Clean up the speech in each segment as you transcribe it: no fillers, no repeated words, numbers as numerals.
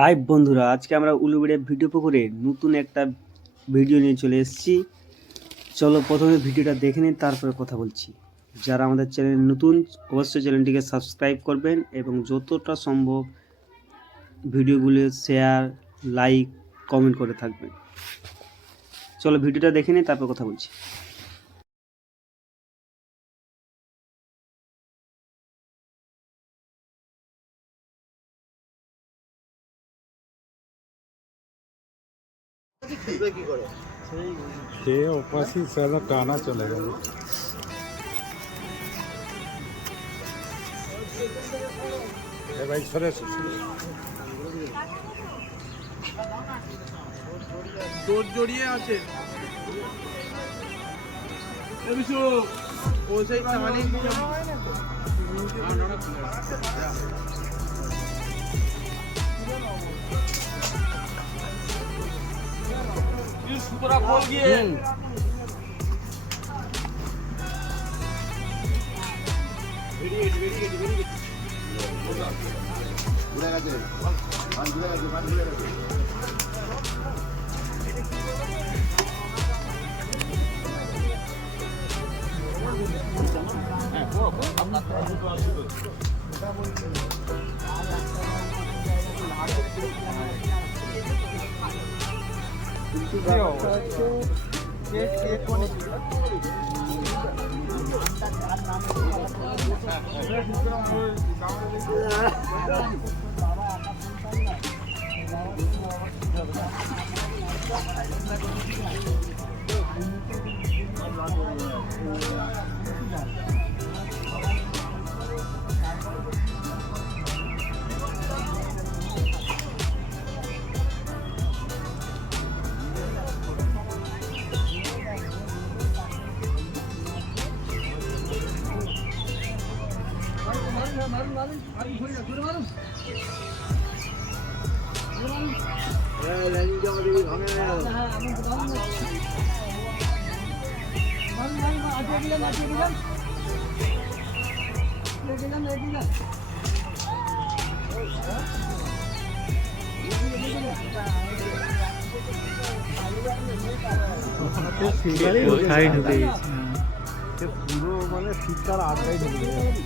High বন্ধুরা, আজকে আমরা উলুবেড়িয়া ভিডিও পুকুরে নতুন একটা ভিডিও নিয়ে চলে এসেছি। চলো প্রথমে ভিডিওটা দেখে নিন, তারপরে কথা বলছি। যারা আমাদের চ্যানেল নতুন, অবশ্যই চ্যানেলটিকে সাবস্ক্রাইব করবেন এবং যতটা সম্ভব ভিডিওগুলো শেয়ার, লাইক, কমেন্ট করে থাকবেন। চলো ভিডিওটা দেখে নিন, তারপর কথা বলছি। খেয়ে ওপাশি সারা টানা চলে গেল। ভাই সরে তোর জড়িয়ে আছে ও সেই চামালি সুতরা বল গিয়ে পুরো মানে শীতকাল আড্ডায় ঢুকে গেছে।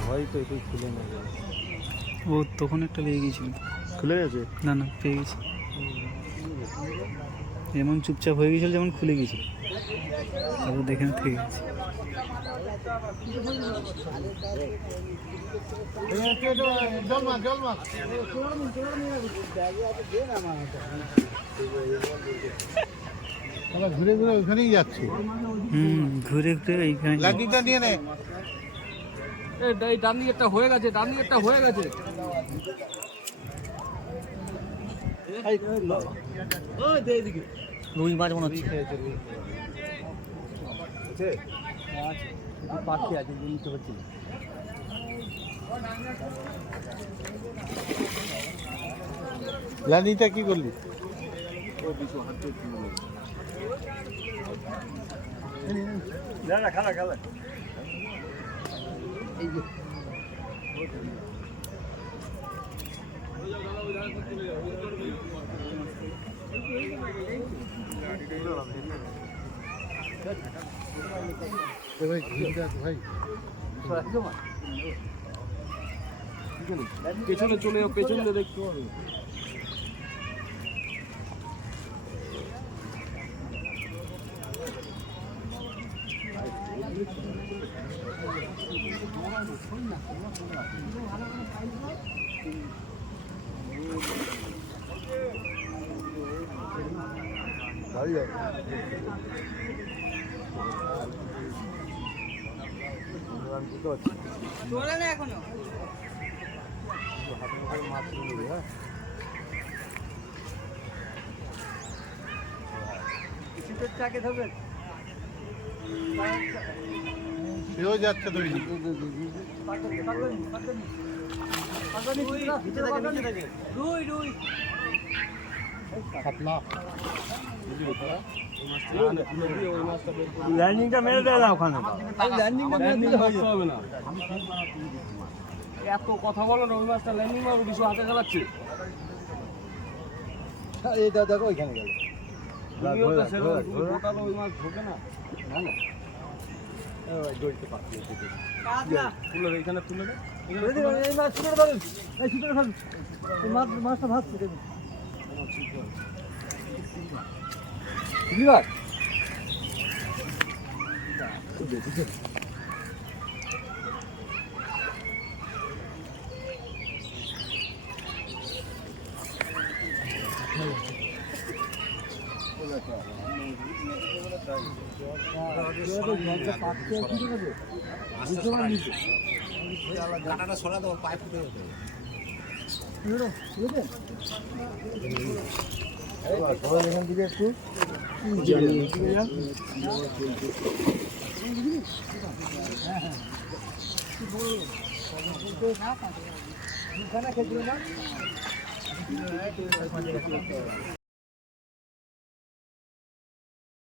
ভয় তো একটু খুলে নেবে। ও তখন একটা লেগে গেছিল। খুলে গেছে? না না, পেয়ে গেছি। এমন চুপচাপ হয়ে গেছিল যেমন খুলে গেছিল, তারপর দেখে থেকে গেছে। ঘুরে ঘুরে ওখানেই যাচ্ছে। ঘুরে ঘুরে এইখানে লাঠিটা নিয়ে নে। এই ডান দিকেরটা হয়ে গেছে, ডান দিকেরটা হয়ে গেছে। রুই মাছ মনে হচ্ছে। পাখি আছে, নিতে পারছি না। লাঠিটা কি করলি? খালা খালা এই যে পেছনে চলে যাও, পেছনে দেখতে হবে। চলে না এখনো শীতের চাকে ধরবেন। সেও যাচ্ছে তো ল্যান্ডিংটা মেরে দেয় না ওখানে। হবে না। এত কথা বলো না, ওই মাছটা ল্যান্ডিং মারবে, কিছু হাতে খেলাচ্ছে। এইটা দেখো ওইখানে গেল। তুমিও তো সেরকম, তুমি গোটালো ওই মাছ ঢোকে না। তুলে দে, এখানে তুলে দে। এই মাছ ছুটে ধরেন, এই ছুটে ধরেন, এই মাছটা ভাসছে দেখুন। এখান থেকে একটু